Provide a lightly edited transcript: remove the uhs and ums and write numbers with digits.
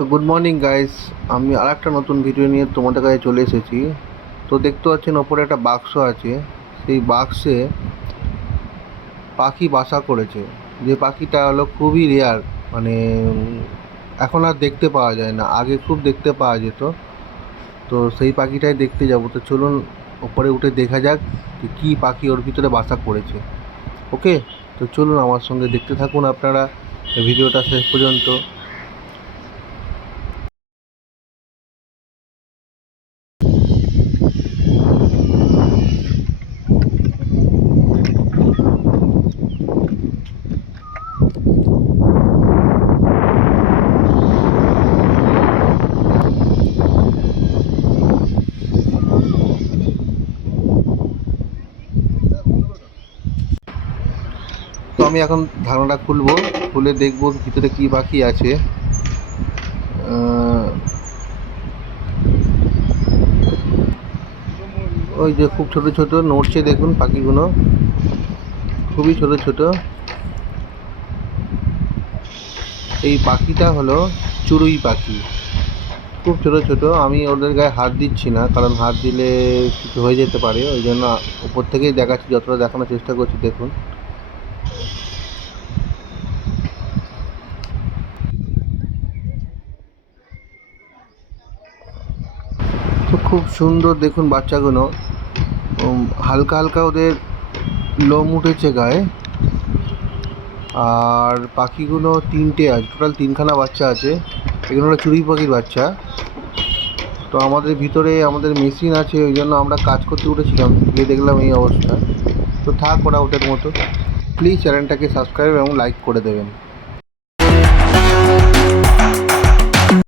So good morning guys, আমি আর একটা নতুন ভিডিও নিয়ে তোমাদের কাছে চলে এসেছি। তো দেখতে পাচ্ছেন ওপরে একটা বাক্স আছে, সেই বাক্সে পাখি বাসা করেছে। যে পাখিটা হলো খুবই রেয়ার, মানে এখন আর দেখতে পাওয়া যায় না, আগে খুব দেখতে পাওয়া যেত। তো সেই পাখিটাই দেখতে যাব। তো চলুন ওপরে উঠে দেখা যাক যে কী পাখি ওর ভিতরে বাসা করেছে। ওকে, তো চলুন আমার সঙ্গে দেখতে থাকুন আপনারা ভিডিওটা শেষ পর্যন্ত। তো আমি এখন ঢাকনাটা খুলবো, খুলে দেখবো ভিতরে কি পাখি আছে। ওই যে খুব ছোট ছোট নড়ছে, দেখুন পাখিগুলো খুবই ছোট ছোট। এই পাখিটা হলো চড়ুই পাখি, খুব ছোট ছোট। আমি ওদের গায়ে হাত দিচ্ছি না, কারণ হাত দিলে কিছু হয়ে যেতে পারে, ওই জন্য উপর থেকেই দেখাচ্ছি, যতটা দেখানোর চেষ্টা করছি। দেখুন, তো খুব সুন্দর দেখুন বাচ্চাগুলো। হালকা হালকা ওদের লোম উঠেছে গায়ে। আর পাখিগুলো তিনটে আছে, টোটাল তিনখানা বাচ্চা আছে। এগুলো হলো চড়ুই পাখির বাচ্চা। তো আমাদের ভিতরে আমাদের মেশিন আছে, ওই জন্য আমরা কাজ করতে উঠেছিলাম, গিয়ে দেখলাম এই অবস্থা। তো থাক, ওরা ওদের মতো। প্লিজ চ্যানেলটাকে সাবস্ক্রাইব এবং লাইক করে দেবেন।